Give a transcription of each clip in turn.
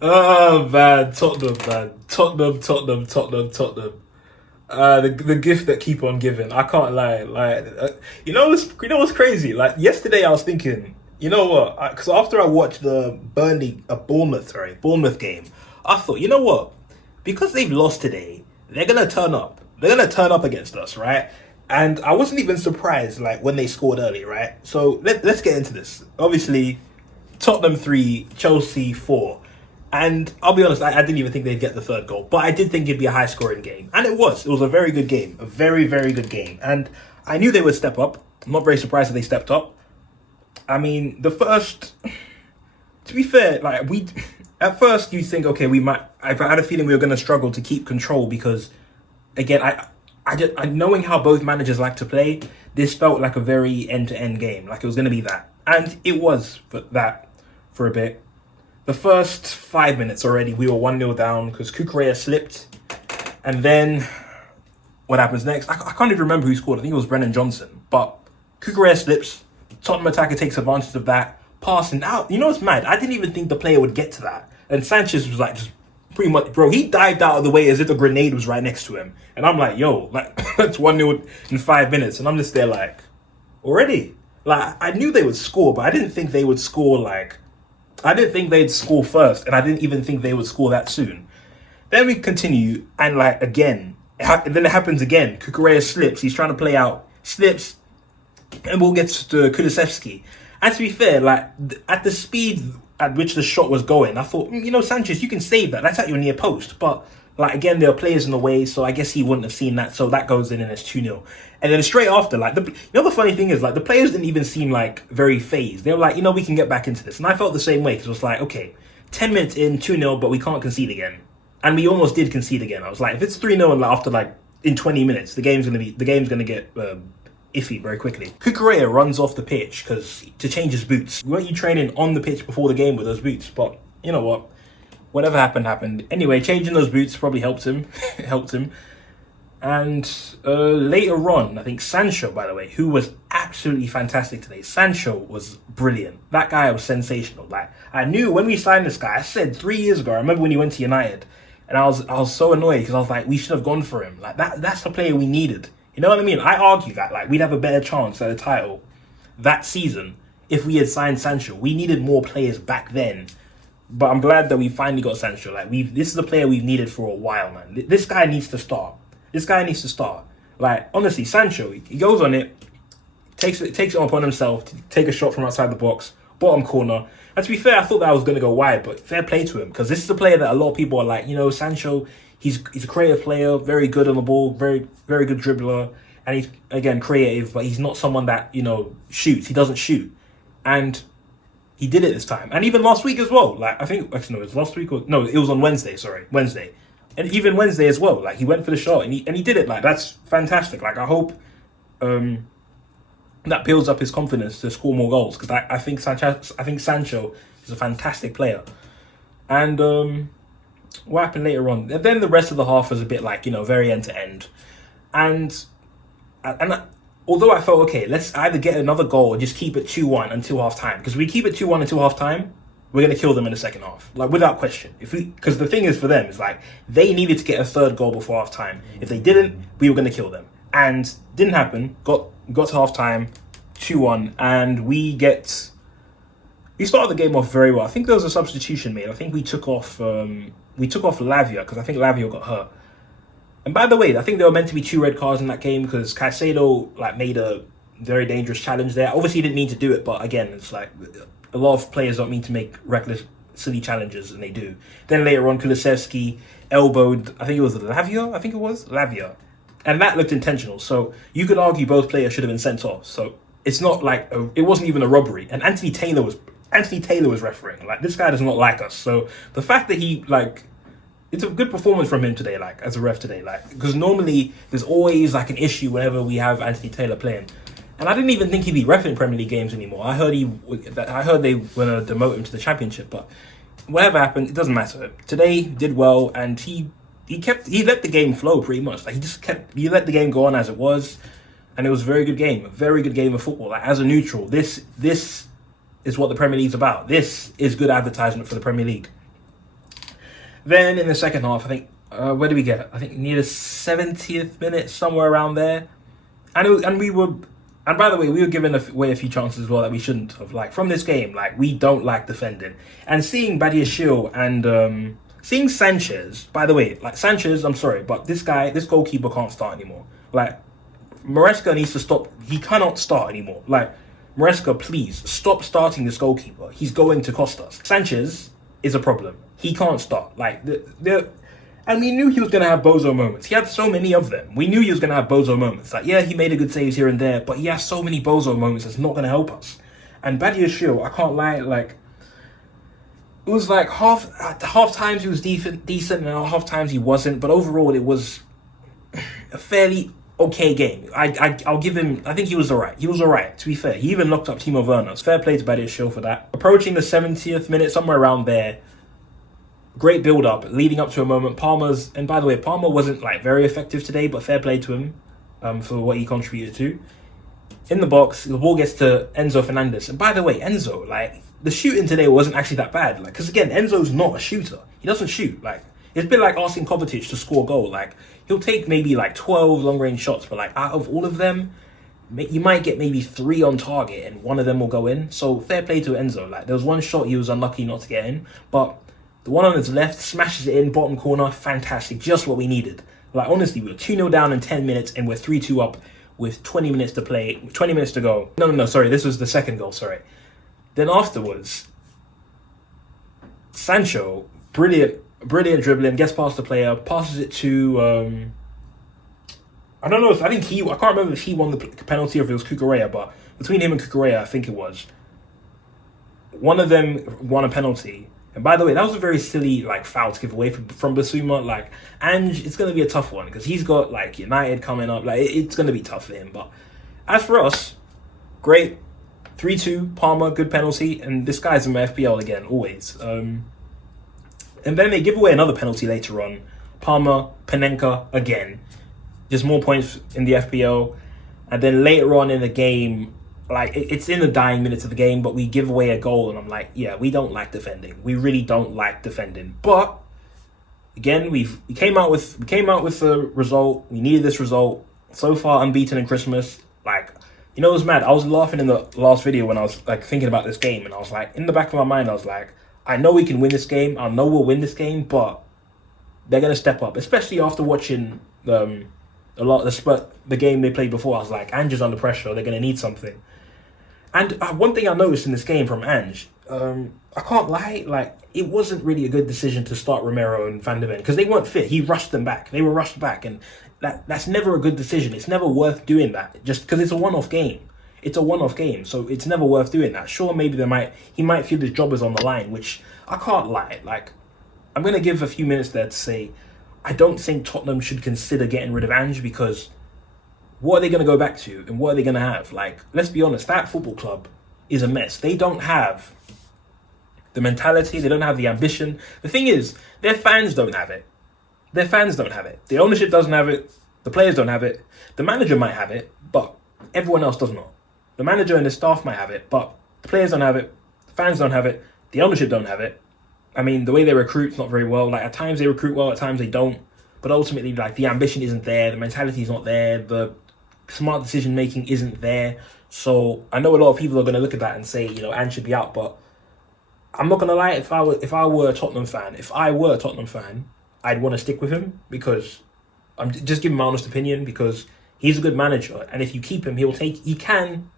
Oh man, Tottenham, man, Tottenham. The gift that keep on giving. I can't lie. What's crazy? Like yesterday, I was thinking, you know what? Because after I watched the Bournemouth game, I thought, you know what? Because they've lost today, they're gonna turn up. They're gonna turn up against us, right? And I wasn't even surprised, like when they scored early, right? So let's get into this. Obviously, Tottenham 3, Chelsea 4. And I'll be honest, I didn't even think they'd get the third goal. But I did think it'd be a high-scoring game. And it was. It was a very good game. A very, very good game. And I knew they would step up. I'm not very surprised that they stepped up. I mean, to be fair, at first you think, okay, I had a feeling we were going to struggle to keep control because, again, knowing how both managers like to play, this felt like a very end-to-end game. Like it was going to be that. And it was for a bit. The first 5 minutes already, we were 1-0 down because Kukurea slipped. And then what happens next? I can't even remember who scored. I think it was Brennan Johnson. But Kukurea slips. Tottenham attacker takes advantage of that. Passing out. You know what's mad? I didn't even think the player would get to that. And Sanchez was like just pretty much, bro, he dived out of the way as if a grenade was right next to him. And I'm like, yo, like that's 1-0 in 5 minutes. And I'm just there like, already? Like, I knew they would score, but I didn't think they would score I didn't think they'd score first, and I didn't even think they would score that soon. Then we continue, and then it happens again. Kukurea slips, he's trying to play out, slips, and ball gets to Kulusevski. And to be fair, at the speed at which the shot was going, I thought, Sanchez, you can save that. That's at your near post. But, again, there are players in the way, so I guess he wouldn't have seen that, so that goes in and it's 2-0. And then straight after, the funny thing is, the players didn't even seem, very phased. They were like, we can get back into this. And I felt the same way, because it was like, okay, 10 minutes in, 2-0, but we can't concede again. And we almost did concede again. I was like, if it's 3-0 and after, in 20 minutes, the game's going to get iffy very quickly. Kukurea runs off the pitch to change his boots. Weren't you training on the pitch before the game with those boots? But, you know what? Whatever happened. Anyway, changing those boots probably helped him. And later on, I think Sancho, by the way, who was absolutely fantastic today. Sancho was brilliant. That guy was sensational. I knew when we signed this guy, I said 3 years ago, I remember when he went to United, and I was so annoyed because I was like, we should have gone for him. That's the player we needed. You know what I mean? I argue that we'd have a better chance at a title that season if we had signed Sancho. We needed more players back then. But I'm glad that we finally got Sancho. This is a player we've needed for a while, man. This guy needs to start. Honestly, Sancho, he goes on it, takes it upon himself to take a shot from outside the box, bottom corner. And to be fair, I thought that was going to go wide, but fair play to him, because this is a player that a lot of people are like, Sancho, he's a creative player, very good on the ball, very, very good dribbler, and he's, again, creative, but he's not someone that, shoots. He doesn't shoot. And he did it this time. And even last week as well. It was last week, it was on Wednesday. And even Wednesday as well, he went for the shot and he did it. That's fantastic. I hope that builds up his confidence to score more goals, because I think Sancho is a fantastic player. And what happened later on? Then the rest of the half was a bit very end to end, and although I felt okay, let's either get another goal or just keep it 2-1 until half time, because we keep it 2-1 until half time, we're going to kill them in the second half, without question. Because the thing is for them is they needed to get a third goal before half time. If they didn't, we were going to kill them. And didn't happen. Got to half time, 2-1, and we started the game off very well. I think there was a substitution made. I think we took off Lavia, because I think Lavia got hurt. And by the way, I think there were meant to be 2 red cards in that game, because Caicedo made a very dangerous challenge there. Obviously, he didn't mean to do it, but again, it's a lot of players don't mean to make reckless, silly challenges, and they do. Then later on, Kulusevski elbowed, I think it was Lavia. And that looked intentional. So you could argue both players should have been sent off. So it's not it wasn't even a robbery. And Anthony Taylor was refereeing. This guy does not like us. So the fact that he, it's a good performance from him today, as a ref today. Because normally there's always, an issue whenever we have Anthony Taylor playing. And I didn't even think he'd be reffing Premier League games anymore. I heard they were going to demote him to the Championship, but whatever happened, it doesn't matter. Today, did well, and he let the game flow pretty much. He let the game go on as it was. and it was a very good game of football. Like, as a neutral, this is what the Premier League's about. This is good advertisement for the Premier League. Then in the second half, I think, where did we get? I think near the 70th minute, somewhere around there. And by the way, we were giving away a few chances as well that we shouldn't have. Like, from this game, like, we don't like defending. And seeing Badiashile and seeing Sanchez, by the way, like, Sanchez, I'm sorry, but this goalkeeper can't start anymore. Like, Maresca needs to stop. He cannot start anymore. Like, Maresca, please, stop starting this goalkeeper. He's going to cost us. Sanchez is a problem. He can't start. Like, and we knew he was going to have bozo moments. He had so many of them. We knew he was going to have bozo moments. Like, yeah, he made a good saves here and there, but he has so many bozo moments that's not going to help us. And Badiashile, I can't lie, like, it was like half times he was decent, and half times he wasn't. But overall, it was a fairly okay game. I'll give him. I think he was alright. He was alright. To be fair, he even locked up Timo Werner. Fair play to Badiashile for that. Approaching the 70th minute, somewhere around there. Great build up, leading up to a moment. And by the way, Palmer wasn't like very effective today, but fair play to him for what he contributed to. In the box, the ball gets to Enzo Fernandez. And by the way, Enzo, like, the shooting today wasn't actually that bad. Like, because again, Enzo's not a shooter. He doesn't shoot. Like, it's a bit like asking Kovacic to score a goal. Like, he'll take maybe like 12 long range shots, but like out of all of them, you might get maybe 3 on target and one of them will go in. So fair play to Enzo. Like, there was one shot he was unlucky not to get in, but the one on his left smashes it in, bottom corner, fantastic, just what we needed. Like, honestly, we were 2-0 down in 10 minutes and we're 3-2 up with 20 minutes to play, 20 minutes to go. No, sorry, this was the second goal, sorry. Then afterwards, Sancho, brilliant dribbling, gets past the player, passes it to, I don't know if, I can't remember if he won the penalty or if it was Cucurella, but between him and Cucurella, I think it was. One of them won a penalty. And by the way, that was a very silly like foul to give away from Basuma. Like, and it's going to be a tough one because he's got like United coming up. Like, it's going to be tough for him. But as for us, great 3-2 Palmer, good penalty, and this guy's in my FPL again, always. And then they give away another penalty later on. Palmer, Panenka again. Just more points in the FPL, and then later on in the game. Like, it's in the dying minutes of the game, but we give away a goal, and I'm like, yeah, we don't like defending. We really don't like defending. But again, we came out with a result. We needed this result. So far, unbeaten in Christmas. Like, you know, it was mad. I was laughing in the last video when I was like thinking about this game, and I was like, in the back of my mind, I was like, I know we can win this game. I know we'll win this game, but they're gonna step up, especially after watching the game they played before. I was like, Ange is under pressure. They're gonna need something. And one thing I noticed in this game from Ange, I can't lie, like, it wasn't really a good decision to start Romero and Van de Ven because they weren't fit. He rushed them back. They were rushed back, and that's never a good decision. It's never worth doing that just because it's a one-off game. It's a one-off game, so it's never worth doing that. Sure, maybe he might feel his job is on the line, which I can't lie. Like, I'm going to give a few minutes there to say I don't think Tottenham should consider getting rid of Ange because what are they going to go back to and what are they going to have? Like, let's be honest, that football club is a mess. They don't have the mentality. They don't have the ambition. The thing is, their fans don't have it. Their fans don't have it. The ownership doesn't have it. The players don't have it. The manager might have it, but everyone else does not. The manager and the staff might have it, but the players don't have it. The fans don't have it. The ownership don't have it. I mean, the way they recruit is not very well. Like, at times they recruit well, at times they don't. But ultimately, like, the ambition isn't there. The mentality is not there. The smart decision making isn't there. So I know a lot of people are going to look at that and say, you know, Ange should be out. But I'm not going to lie. If I were a Tottenham fan, I'd want to stick with him because I'm just giving my honest opinion because he's a good manager. And if you keep him, he can.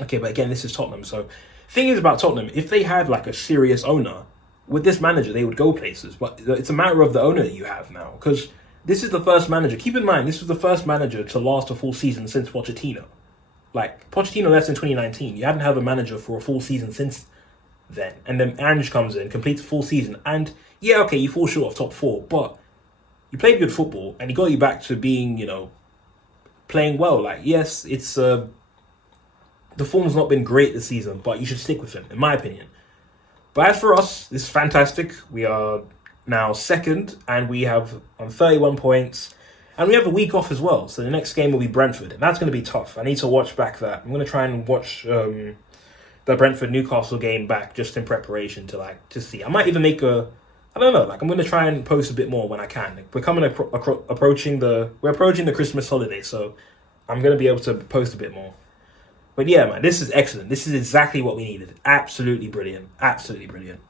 Okay, but again, this is Tottenham. So thing is about Tottenham, if they had like a serious owner, with this manager, they would go places. But it's a matter of the owner that you have now. Because this is the first manager. Keep in mind, this was the first manager to last a full season since Pochettino. Like, Pochettino left in 2019. You hadn't had a manager for a full season since then. And then Ange comes in, completes a full season. And, yeah, okay, you fall short of top 4. But you played good football. And he got you back to being, you know, playing well. Like, yes, it's... the form's not been great this season. But you should stick with him, in my opinion. But as for us, this is fantastic. We are now second, and we have 31 points. And we have a week off as well, so the next game will be Brentford, and that's going to be tough. I need to watch back that. I'm going to try and watch the Brentford Newcastle game back just in preparation to see. I might even make I don't know. I'm going to try and post a bit more when I can. Approaching the Christmas holiday, so I'm going to be able to post a bit more. But yeah, man, this is excellent. This is exactly what we needed. Absolutely brilliant. Absolutely brilliant.